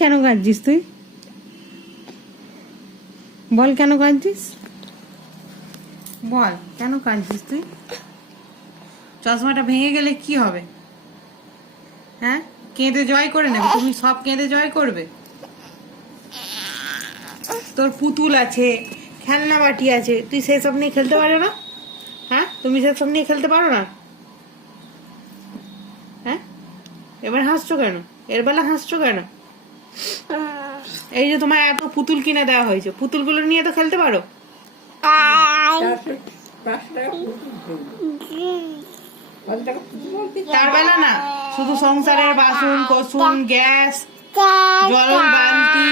কেন কাঁদছিস তুই? বল কেন কাঁদছিস? বল কেন কাঁদছিস তুই? চশমাটা ভেঙে গেলে কি হবে? হ্যাঁ, কেঁদে জয় করে নেবে? তুমি সব কেঁদে জয় করবে? তোর পুতুল আছে, খেলনা বাটি আছে, তুই সেসব নিয়ে খেলতে পারো না? হ্যাঁ, তুমি সেসব নিয়ে খেলতে পারো না? হ্যাঁ, এবার হাসছো কেন? এর বেলা হাসছো কেন? এই যে তোমার এত পুতুল কিনে দেওয়া হয়েছে, পুতুলগুলো নিয়ে তো খেলতে পারো। তার বেলা না, শুধু সংসারের বাসন কোসুন, গ্যাস, জলের বালতি।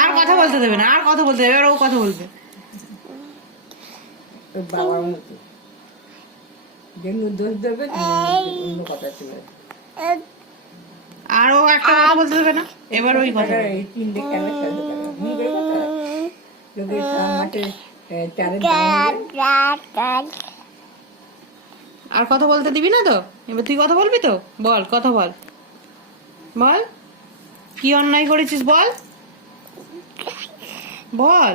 আর কথা বলতে দেবে না, আর কথা বলতে দেবে, আর ও কথা বলবে। বাবার মতো দোষ দেবে, অন্য কথা ছিল। আর ও একটা কথা বলতে দেবে না, এবার ওই কথা। এই তিনটে কেন খেলতে পারে ভুল করে কথা লোকের মাঠে আর কথা বলতে দিবি না তো? এবার তুই কথা বলবি তো? বল, কথা বল, বল কি অন্যায় করেছিস, বল বল।